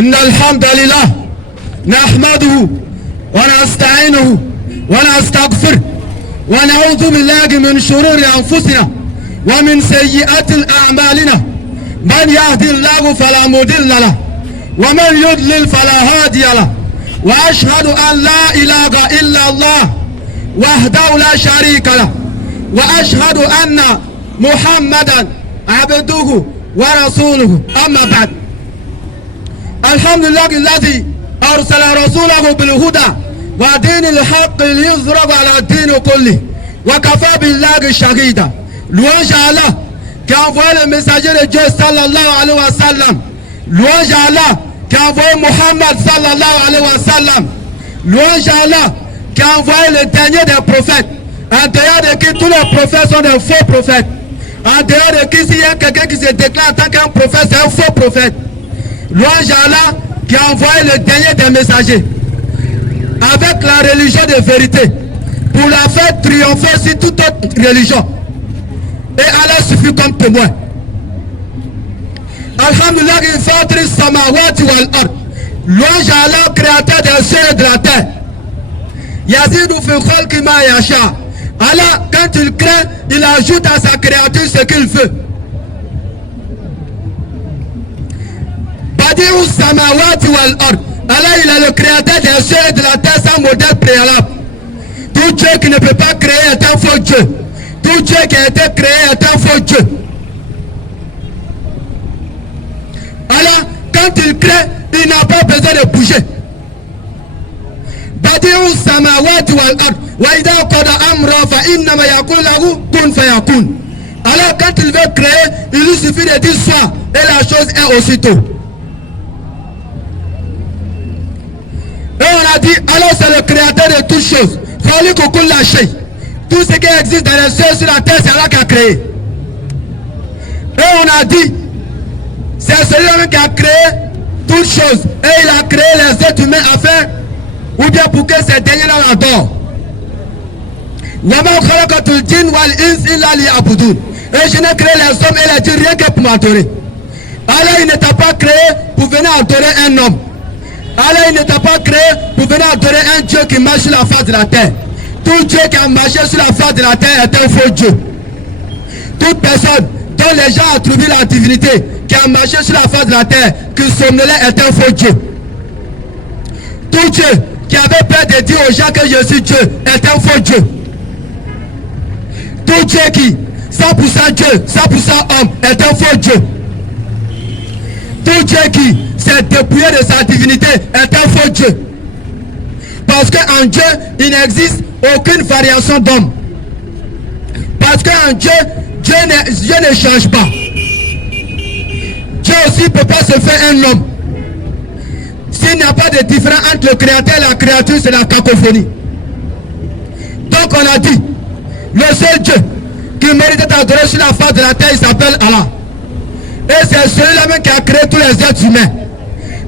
إن الحمد لله نحمده ونستعينه ونستغفره ونعوذ بالله من شرور أنفسنا ومن سيئات أعمالنا. من يهدي الله فلا مضل له ومن يضلل فلا هادي له. وأشهد أن لا إله إلا الله وحده لا شريك له وأشهد أن محمدا عبده ورسوله. أما بعد، الحمد لله الذي أرسل رسوله بالهدى ودين الحق ليظهره على الدين كله وكفى بالله شهيدا. Louange à Allah qui a envoyé le messager de Dieu sallallahu alayhi wa sallam. Louange à Allah qui a envoyé Muhammad sallallahu alayhi wa sallam. Louange à Allah qui a envoyé le dernier des prophètes. En dehors de qui tous les prophètes sont des faux prophètes. En dehors de qui s'il y a quelqu'un qui se déclare en tant qu'un prophète, c'est un faux prophète. Louange à Allah qui a envoyé le dernier des messagers avec la religion de vérité pour la faire triompher sur toute autre religion. Et Allah suffit comme témoin. Alhamdulillah, il fatri samawati wal ard. Louange à Allah, créateur des cieux et de la terre. Yazidu fi khalqi ma yasha. Allah, quand il crée, il ajoute à sa créature ce qu'il veut. Badi'u samawati wal ard. Allah, il est le créateur des cieux et de la terre sans modèle préalable. Tout Dieu qui ne peut pas créer est un faux Dieu. Tout Dieu qui a été créé est un faux Dieu. Allah, quand il crée, il n'a pas besoin de bouger. Badi'u samawati wal ard. Wa idha qada amra fa innama yaqulu lahu kun fayakun. Alors quand il veut créer, il lui suffit de dire soit et la chose est aussitôt. Et on a dit, alors c'est le créateur de toutes choses. Tout ce qui existe dans les cieux sur la terre, c'est Allah qui a créé. Et on a dit, c'est celui-là qui a créé toutes choses. Et il a créé les êtres humains afin, ou bien pour que ces derniers-là l'adorent. Et je n'ai créé les hommes et les dieux rien que pour m'adorer. Allah, il ne t'a pas créé pour venir adorer un homme. Allah, il ne t'a pas créé pour venir adorer un Dieu qui marche sur la face de la terre. Tout Dieu qui a marché sur la face de la terre est un faux Dieu. Toute personne dont les gens attribuent la divinité qui a marché sur la face de la terre, que somnolait est un faux Dieu. Tout Dieu qui avait peur de dire aux gens que je suis Dieu est un faux Dieu. Tout Dieu qui 100% Dieu, 100% homme est un faux Dieu. Tout Dieu qui s'est dépouillé de sa divinité est un faux Dieu. Parce qu'en Dieu, il n'existe aucune variation d'homme. Parce qu'en Dieu, Dieu ne change pas. Dieu aussi ne peut pas se faire un homme. S'il n'y a pas de différence entre le créateur et la créature, c'est la cacophonie. Donc on a dit, le seul Dieu qui mérite d'être adoré sur la face de la terre, il s'appelle Allah. Et c'est celui-là même qui a créé tous les êtres humains.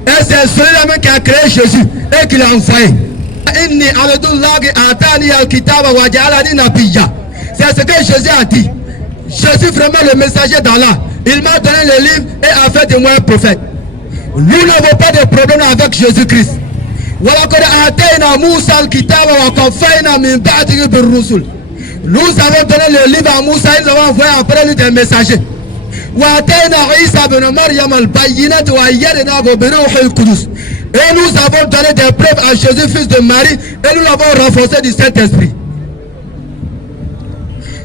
Et c'est celui-là même qui a créé Jésus et qui l'a envoyé. C'est ce que Jésus a dit. Je suis vraiment le messager d'Allah. Il m'a donné le livre et a fait de moi un prophète. Nous n'avons pas de problème avec Jésus-Christ. Nous avons donné le livre à Moussa, ils l'ont envoyé après lui des messagers. Et nous avons donné des preuves à Jésus, fils de Marie, et nous l'avons renforcé du Saint-Esprit.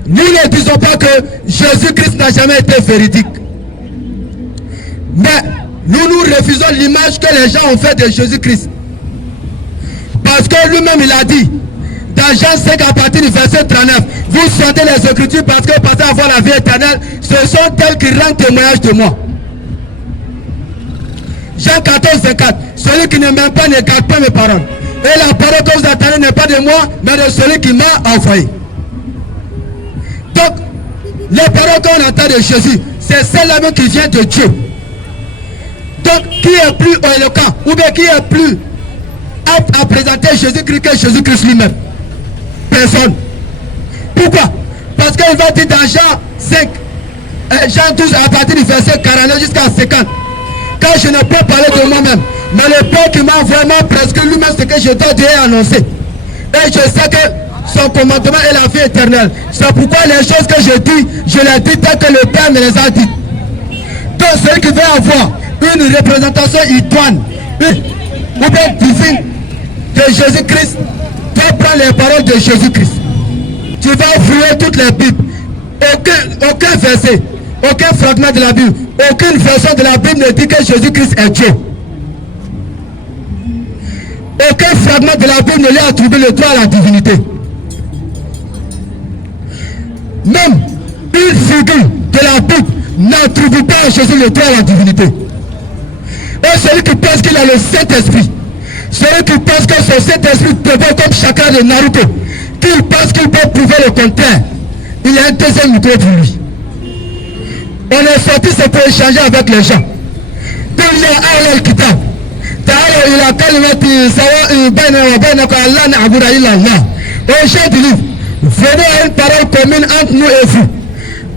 Nous ne disons pas que Jésus-Christ n'a jamais été véridique. Mais nous refusons l'image que les gens ont fait de Jésus-Christ. Parce que lui-même il a dit, dans Jean 5 à partir du verset 39, vous sondez les Écritures parce que passez à voir la vie éternelle, ce sont elles qui rendent témoignage de moi. Jean 14, 24, celui qui ne m'aime pas ne garde pas mes paroles. Et la parole que vous attendez n'est pas de moi, mais de celui qui m'a envoyé. Donc, les paroles qu'on entend de Jésus, c'est celle-là même qui vient de Dieu. Donc, qui est plus éloquent, ou bien qui est plus apte à présenter Jésus-Christ que Jésus-Christ lui-même? Personne. Pourquoi? Parce qu'il va dire dans Jean 5, Jean 12 à partir du verset 49 jusqu'à 50, Quand je ne peux parler de moi-même, mais le Père qui m'a vraiment prescrit lui-même ce que je dois dire et annoncer. Et je sais que son commandement est la vie éternelle. C'est pourquoi les choses que je dis, je les dis telles que le Père me les a dites. Donc celui qui veut avoir une représentation idoine, ou bien divine de Jésus-Christ, doit prendre les paroles de Jésus-Christ. Tu vas fouiller toutes les Bibles. Aucun verset, aucun fragment de la Bible, aucune version de la Bible ne dit que Jésus-Christ est Dieu. Aucun fragment de la Bible ne lui attribue le droit à la divinité. Même une figure de la Bible n'attribue pas à Jésus le droit à la divinité. Et celui qui pense qu'il a le Saint-Esprit, celui qui pense que son Saint-Esprit devient comme chacun de Naruto, qu'il pense qu'il peut prouver le contraire, il y a un deuxième micro pour lui. On est sorti, c'est pour échanger avec les gens. Il y a un kitab. Il a kalimati sawa baina wa bainaka Allah na'budu illa Allah. Au chef du livre, venez à une parole commune entre nous et vous.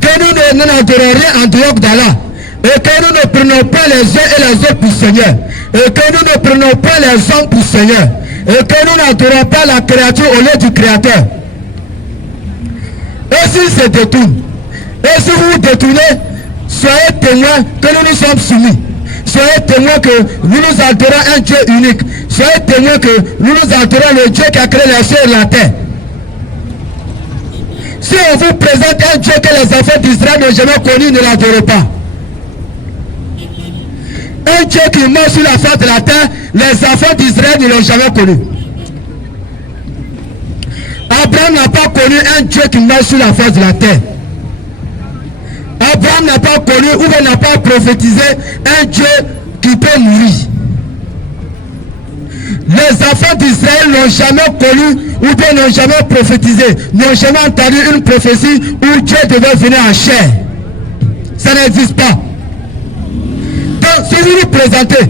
Que nous n'adorons rien en dehors d'Allah. Et que nous ne prenons pas les uns et les autres pour Seigneur. Et que nous ne prenons pas les hommes pour Seigneur. Et que nous n'adorons pas la créature au lieu du Créateur. Et s'il se détourne, et si vous vous détournez, soyez témoins que nous nous sommes soumis. Soyez témoins que nous nous adorons un Dieu unique. Soyez témoins que nous nous adorons le Dieu qui a créé les cieux et la terre. Si on vous présente un Dieu que les enfants d'Israël n'ont jamais connu, ne l'adorez pas. Un Dieu qui meurt sur la face de la terre, les enfants d'Israël ne l'ont jamais connu. Abraham n'a pas connu un Dieu qui meurt sur la face de la terre. Abraham n'a pas connu ou bien n'a pas prophétisé un Dieu qui peut mourir. Les enfants d'Israël n'ont jamais connu ou bien n'ont jamais prophétisé, n'ont jamais entendu une prophétie où Dieu devait venir en chair. Ça n'existe pas. Donc si vous nous présentez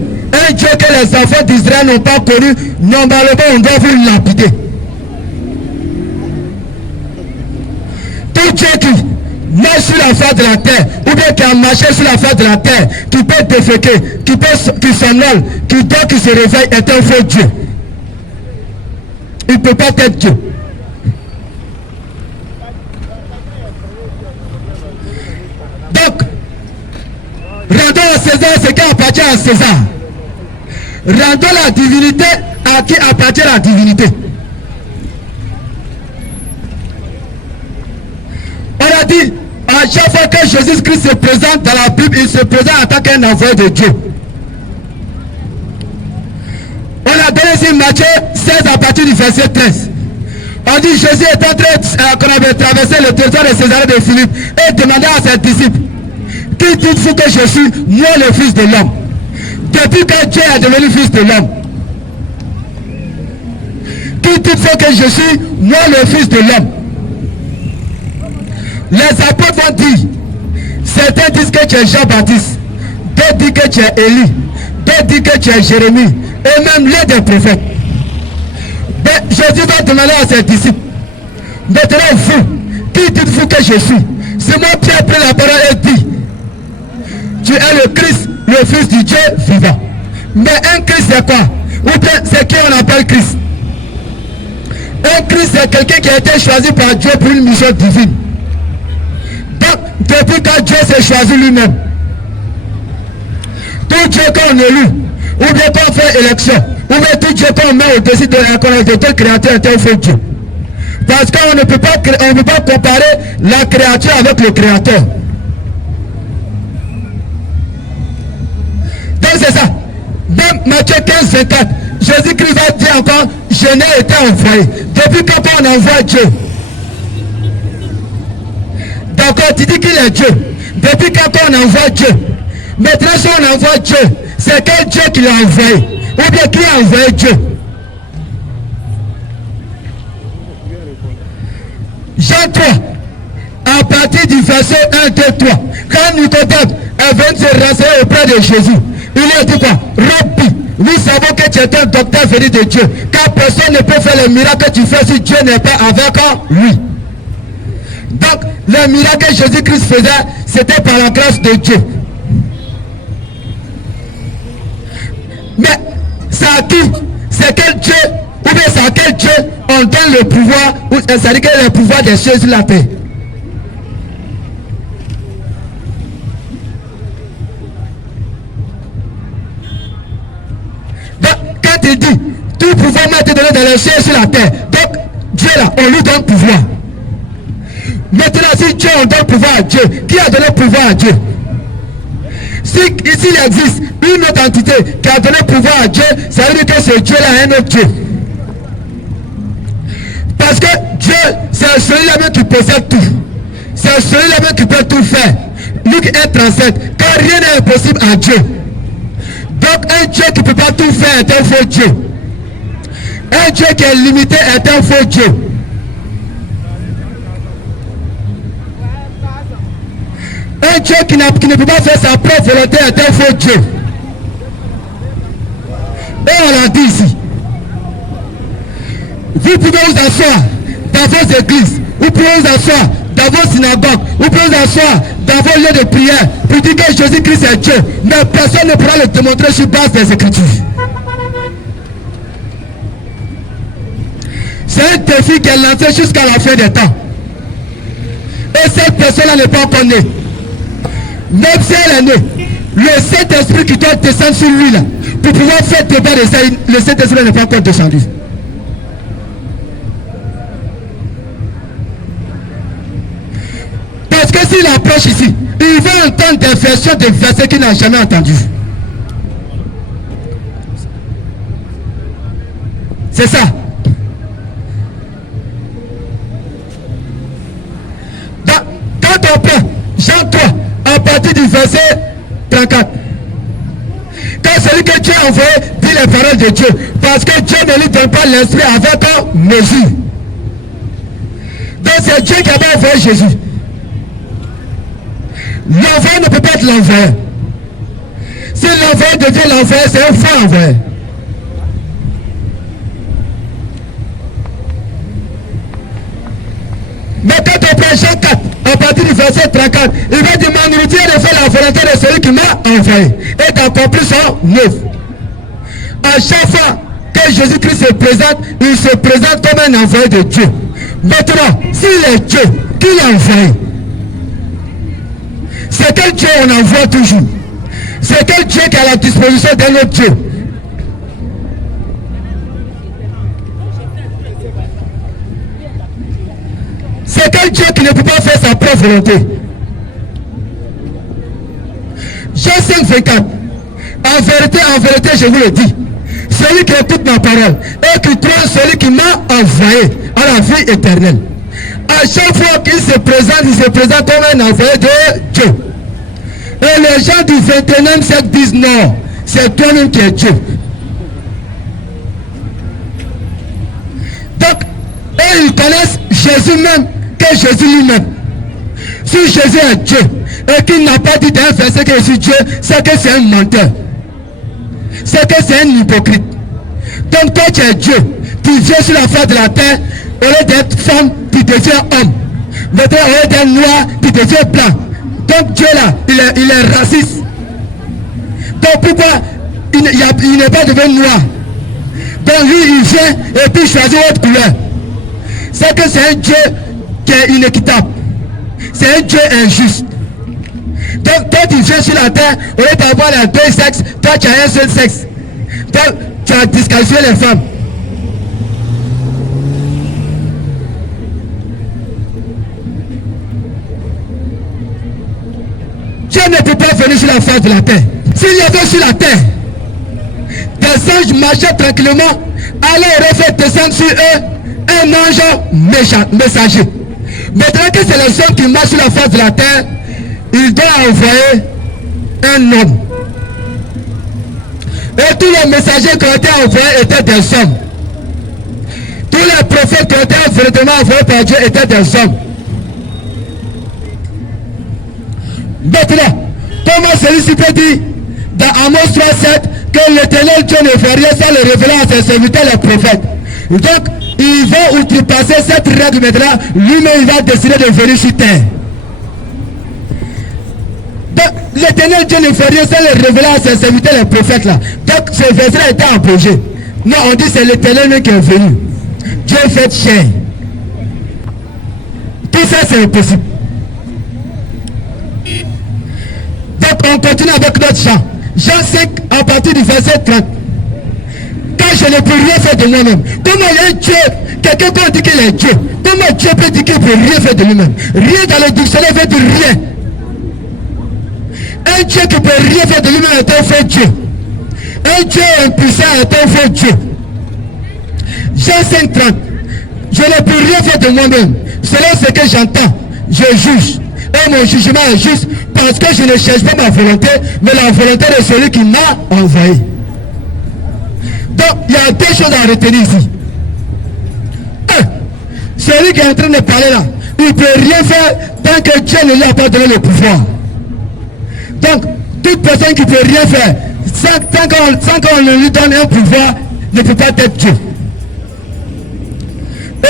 un Dieu que les enfants d'Israël n'ont pas connu, normalement on doit vous lapider. Tout Dieu qui marche sur la face de la terre, ou bien qui a marché sur la face de la terre, qui peut déféquer, qui s'envole, qui dort, qui se réveille, est un faux Dieu. Il ne peut pas être Dieu. Donc, rendons à César ce qui appartient à César. Rendons la divinité à qui appartient la divinité. On a dit, à chaque fois que Jésus-Christ se présente dans la Bible, il se présente en tant qu'un envoyé de Dieu. On a donné ici Matthieu 16 à partir du verset 13. On dit Jésus est en train qu'on avait traversé le territoire de Césarée de Philippe et demandait à ses disciples, qui dites-vous que je suis, moi le fils de l'homme? Depuis que Dieu est devenu fils de l'homme. Qui dites-vous que je suis, moi le fils de l'homme? Les apôtres vont dire, certains disent que tu es Jean-Baptiste, d'autres disent que tu es Élie, d'autres disent que tu es Jérémie, et même l'un des prophètes. Mais Jésus va demander à ses disciples, maintenant vous, qui dites-vous que je suis? C'est moi qui ai pris la parole et dit, tu es le Christ, le Fils du Dieu vivant. Mais un Christ c'est quoi? Ou bien c'est qui on appelle Christ? Un Christ c'est quelqu'un qui a été choisi par Dieu pour une mission divine. Depuis que Dieu s'est choisi lui-même, tout Dieu qu'on élu, ou bien qu'on fait élection, ou bien tout Dieu qu'on met au-dessus de tel créateur est un faux Dieu. Parce qu'on ne peut pas comparer la créature avec le créateur. Donc c'est ça. Même Matthieu 15, 24, Jésus-Christ va dire encore, je n'ai été envoyé. Depuis quand on envoie Dieu? D'accord, tu dis qu'il est Dieu. Depuis quand on envoie Dieu? Maintenant, si on envoie Dieu, c'est quel Dieu qui l'a envoyé? Ou bien qui a envoyé Dieu? Jean 3, à partir du verset 1, 2, 3, quand Nicodème est venu se renseigner auprès de Jésus, il lui a dit quoi? Rabbi, nous savons que tu es un docteur venu de Dieu, car personne ne peut faire le miracle que tu fais si Dieu n'est pas avec lui. Donc, le miracle que Jésus-Christ faisait, c'était par la grâce de Dieu. Mais c'est à qui? C'est quel Dieu? Ou bien c'est à quel Dieu on donne le pouvoir? C'est-à-dire quel est le pouvoir des cieux sur la terre? Donc, quand il dit tout pouvoir m'a été donné dans les cieux et sur la terre, donc Dieu là, on lui donne pouvoir. Maintenant, si Dieu on donne pouvoir à Dieu, qui a donné pouvoir à Dieu? Si ici il existe une autre entité qui a donné pouvoir à Dieu, ça veut dire que ce Dieu-là est un autre Dieu. Parce que Dieu, c'est celui-là même qui possède tout. C'est celui-là même qui peut tout faire. Luc 1,37, car rien n'est impossible à Dieu. Donc un Dieu qui ne peut pas tout faire est un faux Dieu. Un Dieu qui est limité est un faux Dieu. Un Dieu qui ne peut pas faire sa propre volonté est un faux Dieu. Et on l'a dit ici. Vous pouvez vous asseoir dans vos églises, vous pouvez vous asseoir dans vos synagogues, vous pouvez vous asseoir dans vos lieux de prière pour dire que Jésus-Christ est Dieu, mais personne ne pourra le démontrer sur base des Écritures. C'est un défi qui est lancé jusqu'à la fin des temps. Et cette personne-là n'est pas encore née. Même si elle est née, le Saint-Esprit qui doit descendre sur lui là, pour pouvoir faire débat de ça, le Saint-Esprit n'est pas encore descendu. Parce que s'il approche ici, il va entendre des versions de versets qu'il n'a jamais entendus. C'est ça. Quand on prend Jean 3, à partir du verset 34, quand celui que Dieu a envoyé dit les paroles de Dieu, parce que Dieu ne lui donne pas l'esprit avec mesure. Donc c'est Dieu qui a envoyé Jésus. L'envoyé ne peut pas être l'envoyé. Si l'envoyé devient l'envoyé, c'est un faux envoyé. Mais quand on prend Jean 4, à partir du verset 34, il va dire ma nourriture de faire la volonté de celui qui m'a envoyé et d'accomplir son œuvre. À chaque fois que Jésus-Christ se présente, il se présente comme un envoyé de Dieu. Maintenant, s'il est Dieu, qui l'a envoyé? C'est quel Dieu on envoie toujours? C'est quel Dieu qui est à la disposition d'un autre Dieu? C'est quel Dieu qui ne peut pas faire sa propre volonté? Jean 5, 24. En vérité, je vous le dis, celui qui écoute ma parole et qui croit celui qui m'a envoyé à la vie éternelle. À chaque fois qu'il se présente, il se présente comme un envoyé de Dieu. Et les gens du 21e siècle disent non, c'est toi-même qui es Dieu. Donc, eux, ils connaissent Jésus même que Jésus lui-même. Si Jésus est Dieu et qu'il n'a pas dit d'un verset que je suis Dieu, c'est que c'est un menteur. C'est que c'est un hypocrite. Donc toi tu es Dieu, tu viens sur la face de la terre, au lieu d'être femme, tu deviens homme. Maintenant au lieu d'être noir, tu deviens blanc. Donc Dieu là, il est raciste. Donc pourquoi il n'est pas devenu noir? Donc lui il vient et puis il choisit autre couleur. C'est que c'est un Dieu qui est inéquitable. C'est un Dieu injuste. Donc toi tu viens sur la terre, au lieu d'avoir les deux sexes, toi tu as un seul sexe. Donc tu as disqualifié les femmes. Dieu ne peut pas venir sur la face de la terre. S'il y avait sur la terre des anges marchaient tranquillement, alors il aurait fait descendre sur eux un ange messager. Maintenant que c'est les hommes qui marchent sur la face de la terre, il doit envoyer un homme. Et tous les messagers qui ont été envoyés étaient des hommes. Tous les prophètes qui ont été véritablement envoyés par Dieu étaient des hommes. Maintenant, comment celui-ci peut dire dans Amos 3:7 que l'Éternel Dieu ne fait rien sans le révéler à ses serviteurs les prophètes? Donc, il va outrepasser cette règle maintenant, lui-même il va décider de venir sur terre. Donc, L'éternel Dieu ne fait rien sans le révéler à ses serviteurs, les prophètes là. Donc ce verset a été abrogé. Non, on dit c'est l'éternel qui est venu. Dieu fait chair. Tout ça c'est impossible. Donc on continue avec notre chant. Jean 5 à partir du verset 30. Quand je ne peux rien faire de moi-même. Comment il y a Dieu? Quelqu'un peut dire qu'il est Dieu. Comment Dieu peut dire qu'il ne peut rien faire de lui-même? Rien dans le dictionnaire veut dire rien. Un Dieu qui ne peut rien faire de lui-même est un faux Dieu. Un Dieu impuissant est un faux Dieu. Jean 5, 30. Je ne peux rien faire de moi-même. Selon ce que j'entends, je juge. Et mon jugement est juste parce que je ne cherche pas ma volonté, mais la volonté de celui qui m'a envoyé. Donc, il y a deux choses à retenir ici. Un, celui qui est en train de parler là, il ne peut rien faire tant que Dieu ne lui a pas donné le pouvoir. Donc, toute personne qui ne peut rien faire, sans qu'on ne lui donne un pouvoir, ne peut pas être Dieu.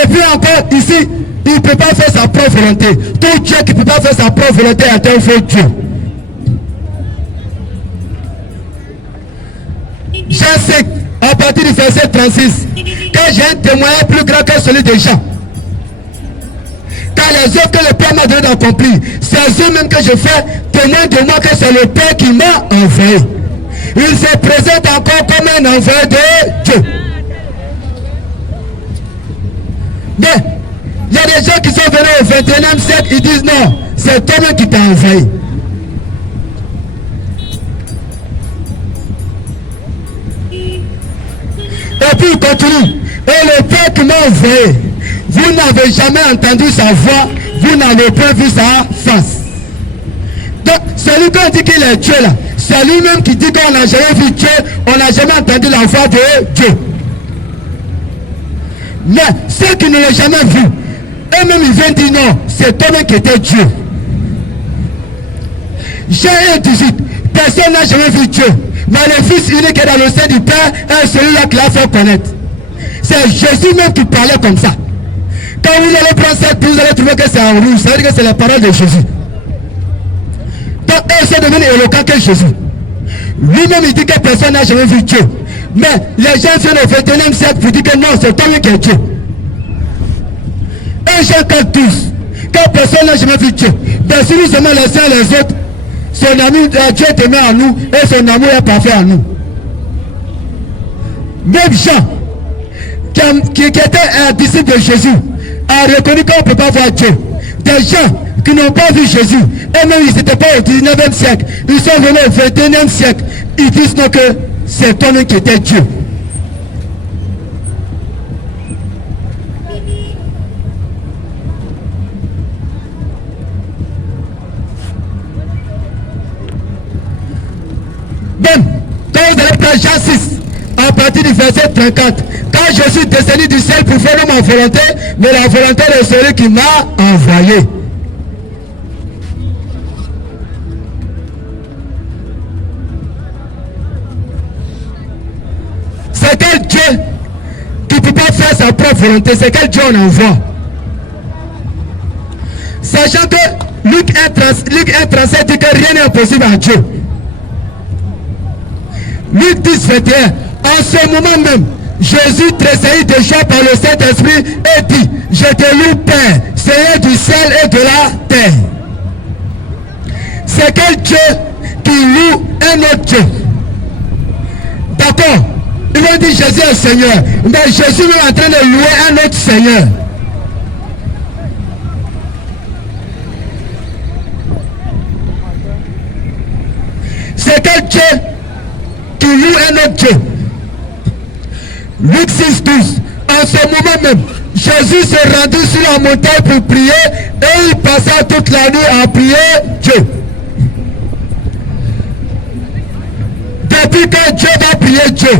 Et puis encore, ici, il ne peut pas faire sa propre volonté. Tout Dieu qui ne peut pas faire sa propre volonté est un faux Dieu. Jean 5, à partir du verset 36. Quand j'ai un témoignage plus grand que celui de Jean. Car les œuvres que le Père m'a donné d'accomplir, c'est eux-mêmes que je fais, témoin de moi que c'est le Père qui m'a envoyé. Il se présente encore comme un envoyé de Dieu. Mais il y a des gens qui sont venus au 21e siècle, ils disent non, c'est toi-même qui t'a envoyé. Et puis il continue. Et le Père qui m'a envoyé, vous n'avez jamais entendu sa voix, vous n'avez pas vu sa face. Donc, celui qui dit qu'il est Dieu là, c'est lui-même qui dit qu'on n'a jamais vu Dieu, on n'a jamais entendu la voix de Dieu. Mais ceux qui ne l'ont jamais vu, eux-mêmes ils viennent dire non, c'est toi-même qui était Dieu. Jean 1,18, personne n'a jamais vu Dieu. Mais le Fils unique est dans le sein du Père est celui-là qui l'a fait connaître. C'est Jésus même qui parlait comme ça. Quand vous allez prendre cette Bible, vous allez trouver que c'est en rouge. Ça veut dire que c'est la parole de Jésus. Donc, eux sont devenus éloquents que Jésus. Lui-même, il dit que personne n'a jamais vu Dieu. Mais les gens viennent au 21e siècle pour dire que non, c'est toi qui es Dieu. 1 Jean 4, 12. Quand personne n'a jamais vu Dieu. Mais si nous aimons les uns les autres, son ami, Dieu te met en nous et son amour est parfait en nous. Même Jean, qui était un disciple de Jésus, a reconnu qu'on ne peut pas voir Dieu. Des gens qui n'ont pas vu Jésus, et même ils n'étaient pas au 19e siècle, ils sont venus au 21e siècle, ils disent non que c'est toi-même qui était Dieu. Même, quand vous allez prendre Jean 6, à partir du verset 34, quand je suis descendu du ciel pour faire ma volonté, mais la volonté de celui qui m'a envoyé. C'est quel Dieu qui ne peut pas faire sa propre volonté? C'est quel Dieu on envoie? Sachant que Luc 1,37 dit que rien n'est impossible à Dieu. Luc 10, 21. En ce moment même, Jésus tressaillit de joie par le Saint-Esprit et dit, je te loue Père, Seigneur du ciel et de la terre. C'est quel Dieu qui loue un autre Dieu? D'accord, ils vont dire Jésus est Seigneur, mais Jésus est en train de louer un autre Seigneur. C'est quel Dieu qui loue un autre Dieu? Luc 6, 12. En ce moment même, Jésus se rendit sur la montagne pour prier et il passa toute la nuit à prier Dieu. Depuis que Dieu va prier Dieu,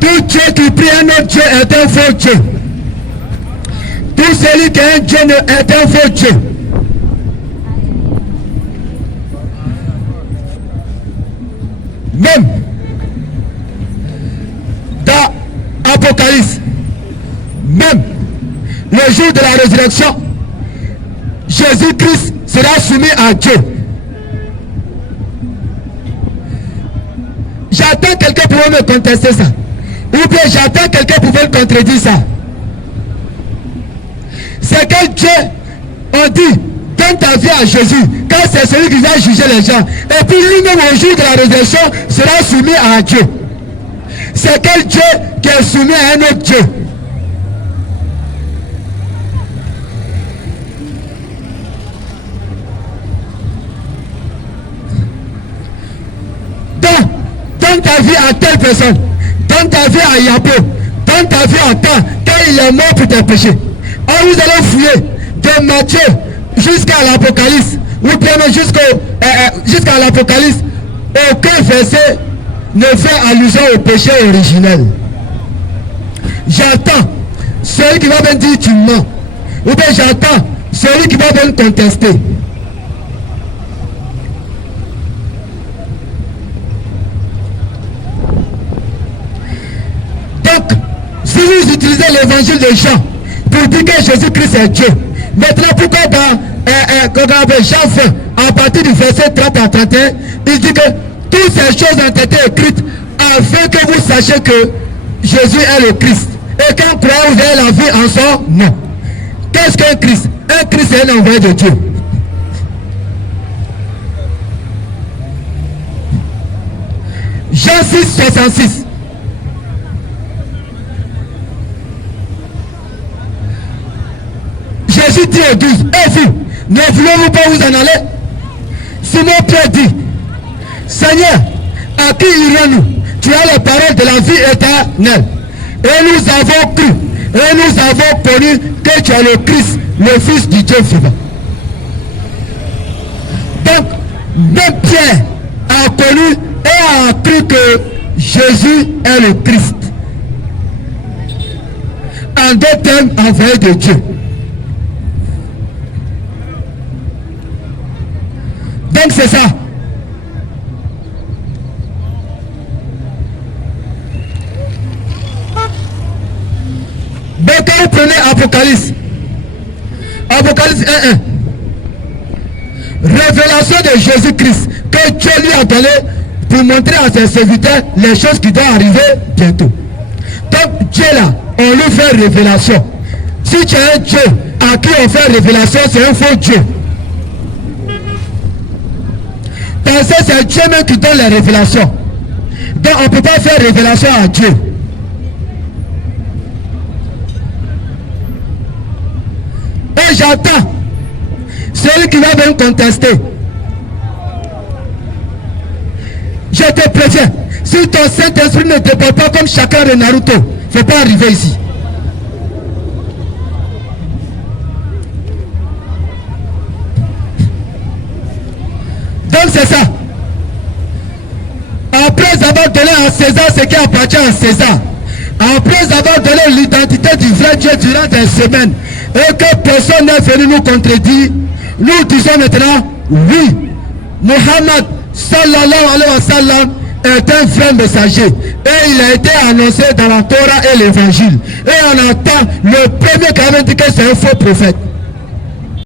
tout Dieu qui prie un autre Dieu est un faux Dieu. Tout celui qui est un Dieu est un faux Dieu. Même dans Apocalypse, même le jour de la résurrection, Jésus-Christ sera soumis à Dieu. J'attends quelqu'un pour me contester ça. Ou bien j'attends quelqu'un pour me contredire ça. C'est que Dieu, on dit, donne ta vie à Jésus, car c'est celui qui va juger les gens. Et puis lui-même au jour de la résurrection sera soumis à Dieu. C'est quel Dieu qui est soumis à un autre Dieu? Donc, donne ta vie à telle personne, donne ta vie à Yabo, donne ta vie à temps, car il est mort pour tes péchés. Or vous allez fouiller de Matthieu jusqu'à l'Apocalypse, ou bien jusqu'à l'Apocalypse, aucun verset ne fait allusion au péché originel. J'attends celui qui va me dire tu mens, ou bien j'attends celui qui va me contester. Donc, si vous utilisez l'évangile de Jean pour dire que Jésus-Christ est Dieu, maintenant pourquoi dans Jean 20, à partir du verset 30 à 31, il dit que toutes ces choses ont été écrites afin que vous sachiez que Jésus est le Christ. Et quand vous croyez, vous avez la vie en son nom. Qu'est-ce qu'un Christ? Un Christ est un envoyé de Dieu. Jean 6, 66. Jésus dit aux 12, et vous, ne voulez-vous pas vous en aller? Simon Pierre dit, Seigneur, à qui irons-nous? Tu as les paroles de la vie éternelle. Et nous avons cru, et nous avons connu que tu es le Christ, le Fils du Dieu vivant. Donc, même Pierre a connu et a cru que Jésus est le Christ. En deux termes, envoyé de Dieu. Donc c'est ça. Donc quand vous prenez Apocalypse 1:1, révélation de Jésus-Christ que Dieu lui a donné pour montrer à ses serviteurs les choses qui doivent arriver bientôt. Donc Dieu là, on lui fait révélation. Si tu as un Dieu à qui on fait révélation, c'est un faux Dieu. Parce que c'est Dieu même qui donne les révélations. Donc on ne peut pas faire révélation à Dieu. Et j'attends celui qui va me contester. Je te préviens, si ton Saint-Esprit ne te porte pas comme chacun de Naruto, il ne faut pas arriver ici. Donc c'est ça. Après avoir donné à César ce qui appartient à César, après avoir donné l'identité du vrai Dieu durant des semaines, et que personne n'est venu nous contredire, nous disons maintenant, oui, Muhammad sallallahu alayhi wa sallam est un vrai messager. Et il a été annoncé dans la Torah et l'évangile. Et on attend le premier qui avait dit que c'est un faux prophète.